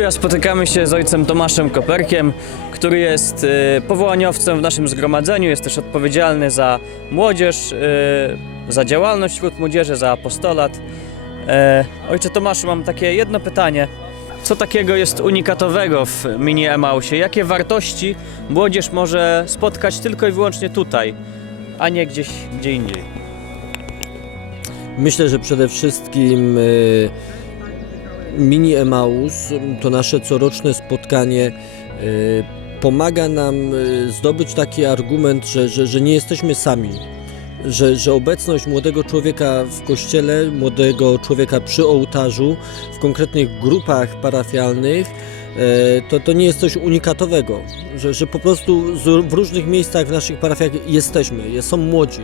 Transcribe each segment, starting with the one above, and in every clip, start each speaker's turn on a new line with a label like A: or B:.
A: ja spotykamy się z ojcem Tomaszem Koperkiem, który jest e, powołaniowcem w naszym zgromadzeniu, jest też odpowiedzialny za młodzież, e, za działalność wśród młodzieży, za apostolat. E, Ojcze Tomaszu, mam takie jedno pytanie. Co takiego jest unikatowego w mini Emausie? Jakie wartości młodzież może spotkać tylko i wyłącznie tutaj, a nie gdzieś gdzie indziej?
B: Myślę, że przede wszystkim y, Mini Emaus, to nasze coroczne spotkanie, y, pomaga nam y, zdobyć taki argument, że, że, że nie jesteśmy sami. Że, że obecność młodego człowieka w kościele, młodego człowieka przy ołtarzu, w konkretnych grupach parafialnych, e, to, to nie jest coś unikatowego. Że, że po prostu w różnych miejscach w naszych parafiach jesteśmy, jest- są młodzi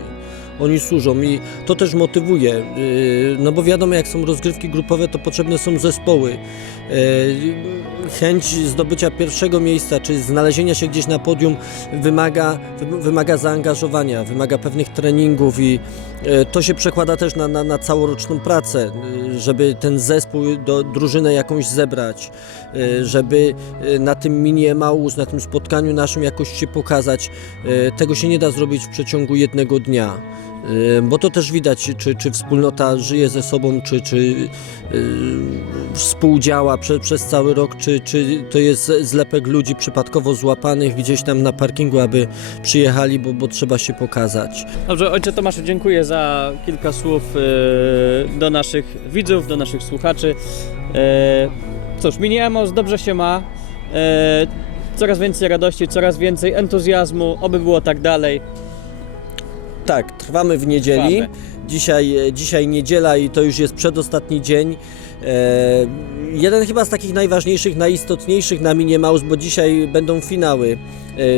B: oni służą i to też motywuje, yy, no bo wiadomo jak są rozgrywki grupowe, to potrzebne są zespoły. Yy, Chęć zdobycia pierwszego miejsca, czy znalezienia się gdzieś na podium wymaga, wy- wymaga zaangażowania, wymaga pewnych treningów i yy, to się przekłada też na, na, na całoroczną pracę, żeby ten zespół, do, drużynę jakąś zebrać, żeby na tym mini Emaus, na tym spotkaniu naszym jakoś się pokazać. Tego się nie da zrobić w przeciągu jednego dnia. Bo to też widać, czy, czy wspólnota żyje ze sobą, czy, czy współdziała prze, przez cały rok, czy, czy to jest zlepek ludzi przypadkowo złapanych gdzieś tam na parkingu, aby przyjechali, bo, bo trzeba się pokazać.
A: Dobrze, ojcze Tomaszu, dziękuję za kilka słów e, do naszych widzów, do naszych słuchaczy. E, Cóż, mini Emos dobrze się ma. E, Coraz więcej radości, coraz więcej entuzjazmu, oby było tak dalej.
B: Tak, trwamy w niedzieli. Trwamy. Dzisiaj, dzisiaj niedziela i to już jest przedostatni dzień. E, jeden chyba z takich najważniejszych, najistotniejszych na Minie Maus, bo dzisiaj będą finały e,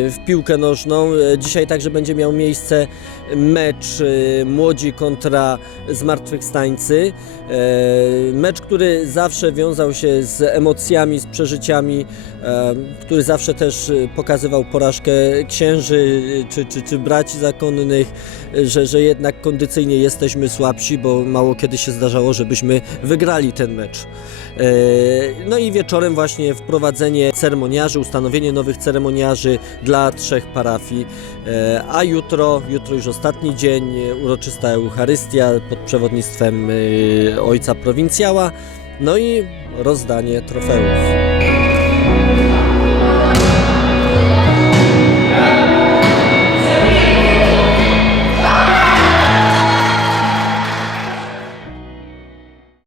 B: w piłkę nożną. E, dzisiaj także będzie miał miejsce mecz e, Młodzi kontra Zmartwychwstańcy. E, mecz, który zawsze wiązał się z emocjami, z przeżyciami, e, który zawsze też e, pokazywał porażkę księży e, czy, czy, czy braci zakonnych, e, że, że jednak kondycyjnie jesteśmy słabsi, bo mało kiedy się zdarzało, żebyśmy wygrali ten mecz. E, No i wieczorem właśnie wprowadzenie ceremoniarzy, ustanowienie nowych ceremoniarzy dla trzech parafii, E, a jutro, jutro już ostatni dzień, e, uroczysta Eucharystia pod przewodnictwem ojca prowincjała, no i rozdanie trofeów.